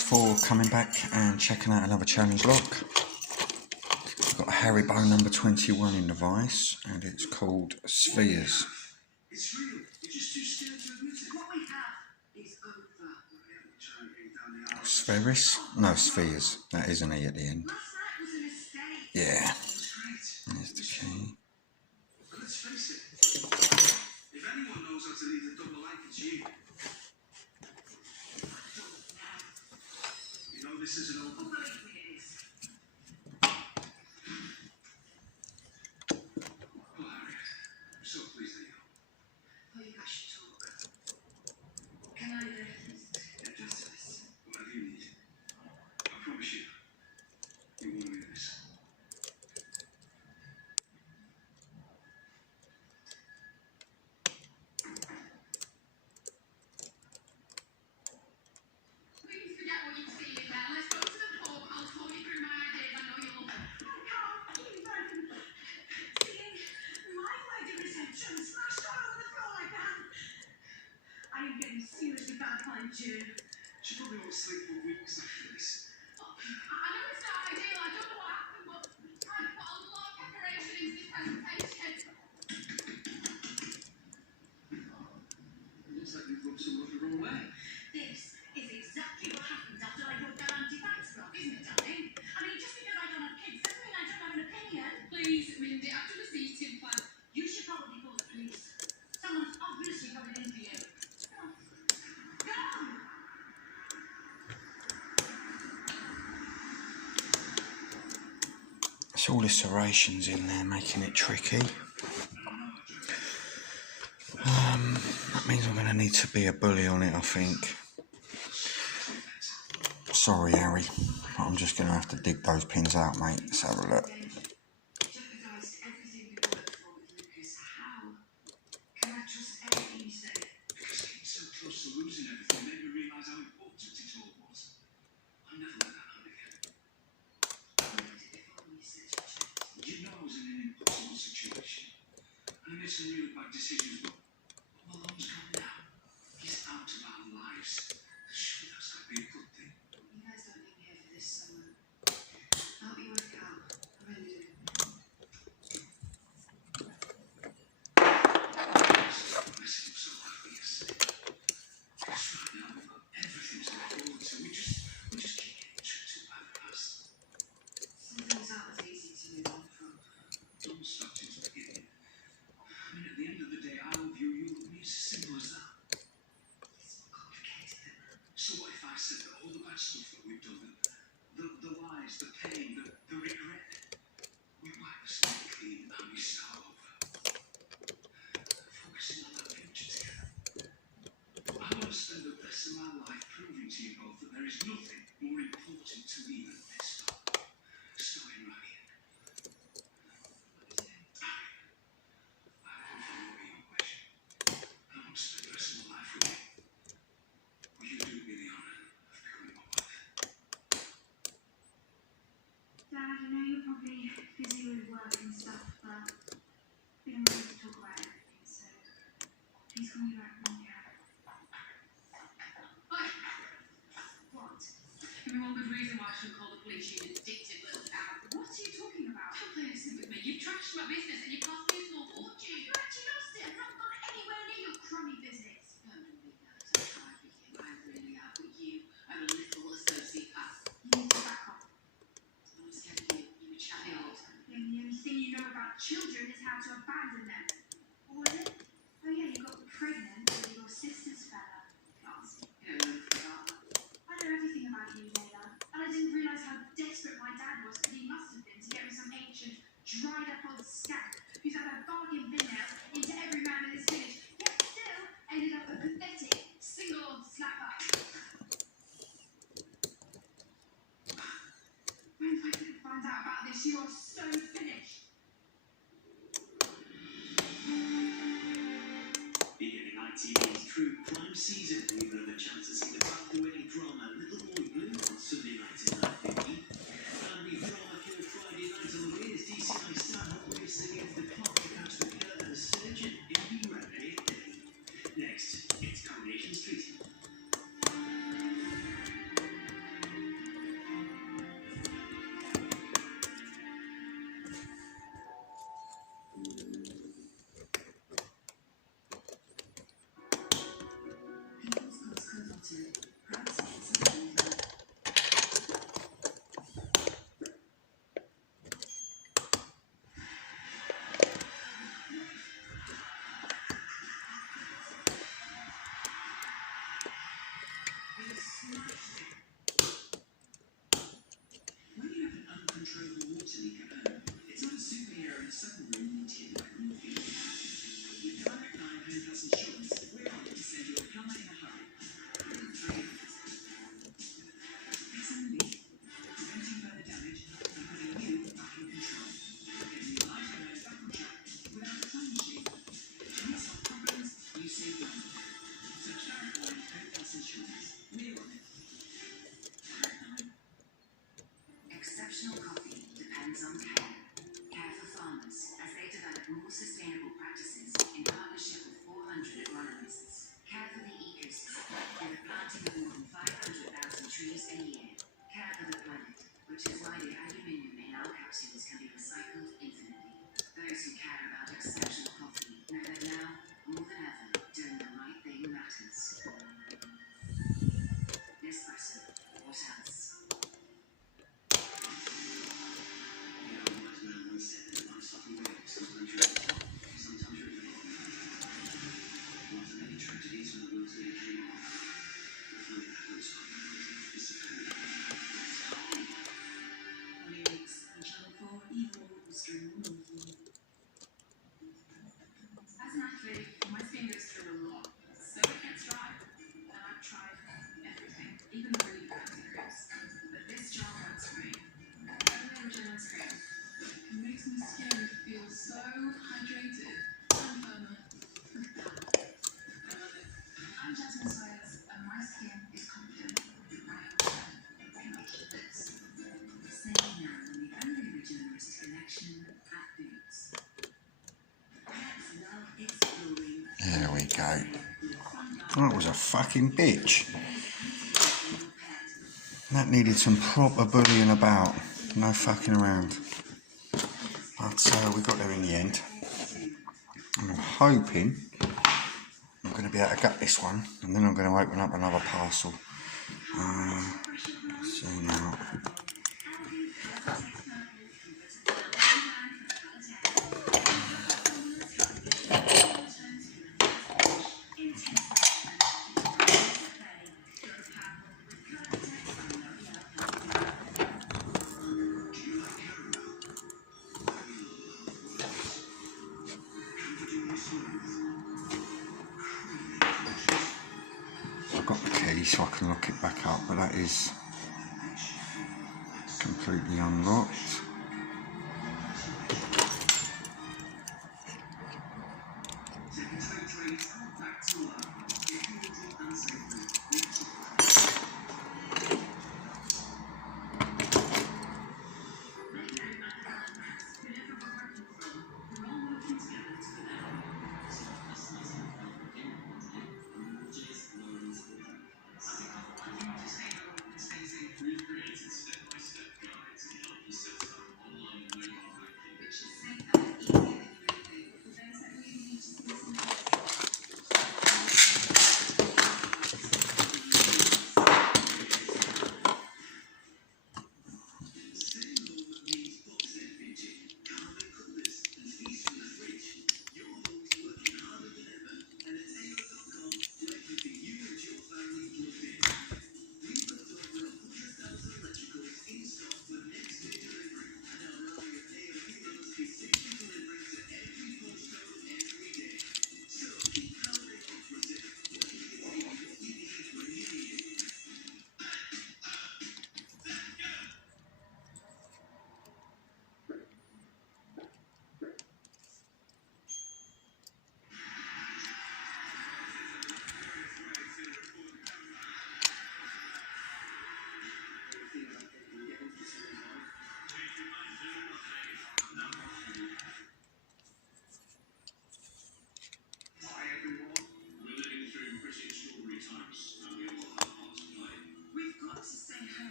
for coming back and checking out another challenge lock. I've got Haribo number 21 in the vice, and it's called Spheres. It's real. You're just too scared to admit it. What we have is over. Spheres? No, Spheres. That is an E at the end. Last night was a mistake. Yeah. That's great. There's the key. But let's face it. If anyone knows how to leave the double life, it's you. You know this isn't all. She probably won't sleep for weeks after this. I know it's not ideal, I don't know what happened, but I'm trying to put a lot of preparation into this presentation. It looks like you've rubbed someone the wrong way. This is exactly what happens after I got that anti-vax block, isn't it, darling? I mean, just because I don't have kids doesn't mean I don't have an opinion. Please, Mindy, I've done a CT plan. You should probably call the police. Someone's obviously coming in for you. Go on! It's all the serrations in there making it tricky. That means I'm going to need to be a bully on it, I think. Sorry, Harry, but I'm just going to have to dig those pins out, mate. Let's have a look. Jeopardised everything we worked for with Lucas. How? Can I trust anything you say? Because getting so close to losing everything made me realise how important it all was. I'll never let that happen again. You know I was in an impossible situation. I made some really bad decisions, but well, those gone now. He's out of our lives. Surely that's got to be a good thing. You guys don't need me here for this, so I'll help you work it out. I really do. I seem so happy yesterday. Because right now we've got everything to look forward to. We just keep getting tripped up by the past. Some things aren't as easy to move on from. Don't stop since the beginning. I mean, at the end of the day, I love you, you love me. It's as simple as that. It's more complicated than that. So what if I said that all the bad stuff that we've done, the lies, the pain, the regret, we wipe the slate clean and we start over, focusing on that future together. I want to spend the rest of my life proving to you both that there is nothing more important to me than this stop. Starting right here. I want to spend the rest of my life with you. Will you do me the honour of becoming my wife? Dad, I know you're probably busy with work and stuff, but we don't really talk about everything, so please call me back when you can. What? Give me one good reason why I shouldn't call the police, you vindictive little cow. What are you talking about? Don't play this with me. You've trashed my business and you've cost me a small fortune. You actually lost it. I've not gone anywhere near your crummy business. Don't believe that. I've tried with you. I really have. But you are a little sociopath. You need to back off. I'm not scared of you. You were chatting all the time. The only thing you know about children is how to abandon them. What was it? Oh yeah, you got pregnant with your sister's fella. Classy. You know, I forgot that. I know everything about you, Layla. And I didn't realise how desperate my dad was, because he must have been to get me some ancient, dried up old scamp who's had a bargain bin nail into every man in this village, yet still ended up a pathetic, single old slapper. When I find out about this, you are so finished. Beginning ITV's true crime season, we've another chance to see the back-to-wedding drama Little Boy Blue on Sunday night at 9:50. And the drama-filled Friday night on the way is DCI star Horace against the clock to catch the killer and the surgeon in the Remedy. Next, it's Coronation Street. skin feels so hydrated and firmer. I'm Jasmine Sayers, and my skin is confident. I have pink lips. Saying now in the only regenerist collection at Boots. Pets love exploring. There we go. That was a fucking bitch. That needed some proper bullying about. No fucking around. But we got there in the end. And I'm hoping I'm going to be able to gut this one. And then I'm going to open up another parcel. So now. I've got the key so I can lock it back up, but that is completely unlocked.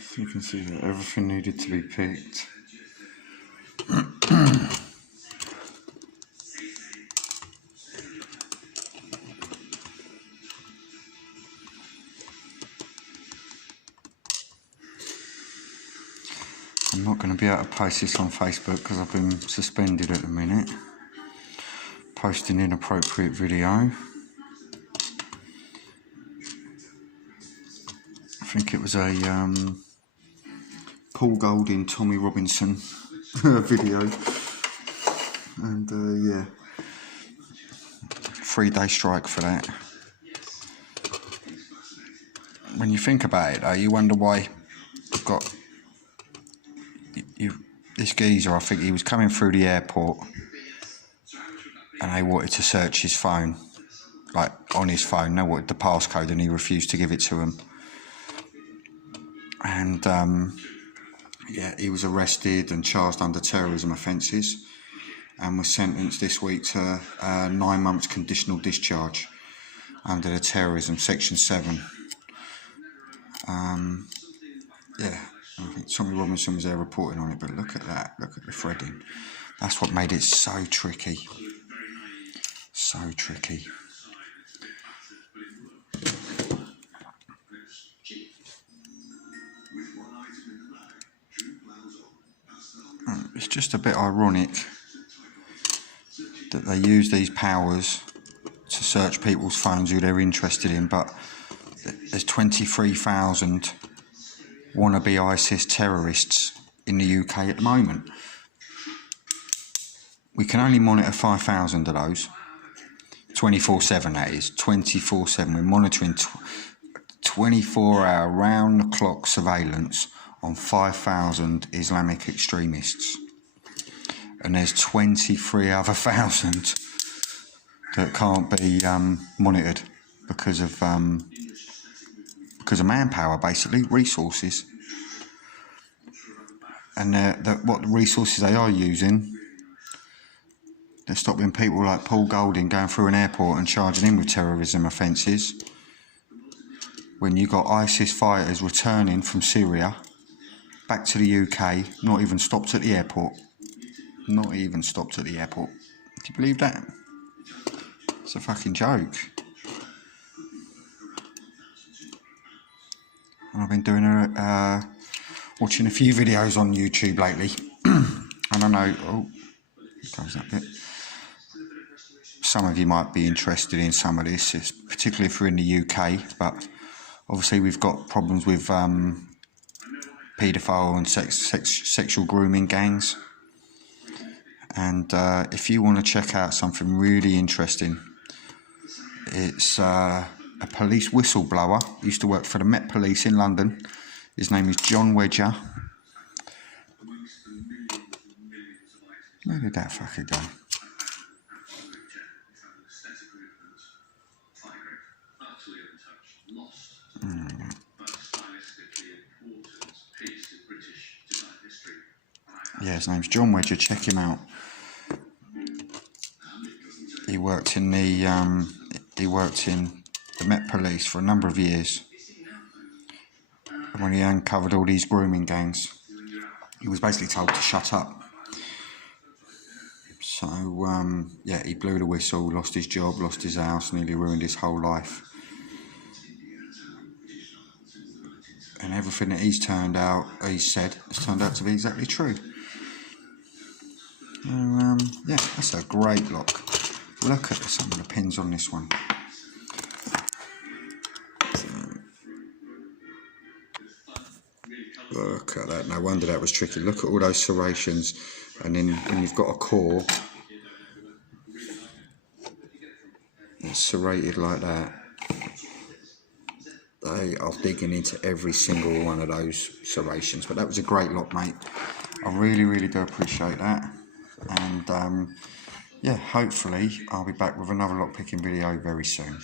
So you can see that everything needed to be picked. I'm not going to be able to post this on Facebook because I've been suspended at the minute. Posting inappropriate video. I think it was a Paul Golding, Tommy Robinson video. And yeah, 3-day strike for that. When you think about it though, you wonder why I've got this geezer. I think he was coming through the airport and they wanted to search his phone, like on his phone. They wanted the passcode and he refused to give it to them. And yeah, he was arrested and charged under terrorism offences and was sentenced this week to 9 months conditional discharge under the terrorism section 7. Yeah, I think Tommy Robinson was there reporting on it, but look at that, look at the threading. That's what made it so tricky. So tricky. just a bit ironic that they use these powers to search people's phones who they're interested in, but there's 23,000 wannabe ISIS terrorists in the UK at the moment. We can only monitor 5,000 of those. 24/7, that is. 24/7. We're monitoring 24-hour round-the-clock surveillance on 5,000 Islamic extremists. And there's 23 other thousand that can't be monitored because of manpower, basically, resources. And what resources they are using, they're stopping people like Paul Golding going through an airport and charging him with terrorism offences. When you got ISIS fighters returning from Syria back to the UK, not even stopped at the airport. Not even stopped at the airport. Do you believe that? It's a fucking joke. And I've been doing watching a few videos on YouTube lately. And I know, oh, goes that bit. Some of you might be interested in some of this, particularly if you're in the UK, but obviously we've got problems with paedophile and sexual grooming gangs. And if you want to check out something really interesting, it's a police whistleblower. He used to work for the Met Police in London. His name is John Wedger. Where did that fucker go? Yeah, his name's John Wedger. Check him out. He worked in the Met Police for a number of years. And when he uncovered all these grooming gangs, he was basically told to shut up. So yeah, he blew the whistle, lost his job, lost his house, nearly ruined his whole life. And everything that he's said has turned out to be exactly true. Yeah, that's a great lock. Look at some of the pins on this one. Look at that. No wonder that was tricky. Look at all those serrations. And then when you've got a core, it's serrated like that. They are digging into every single one of those serrations. But that was a great lock, mate. I really, really do appreciate that. And yeah, hopefully I'll be back with another lock picking video very soon.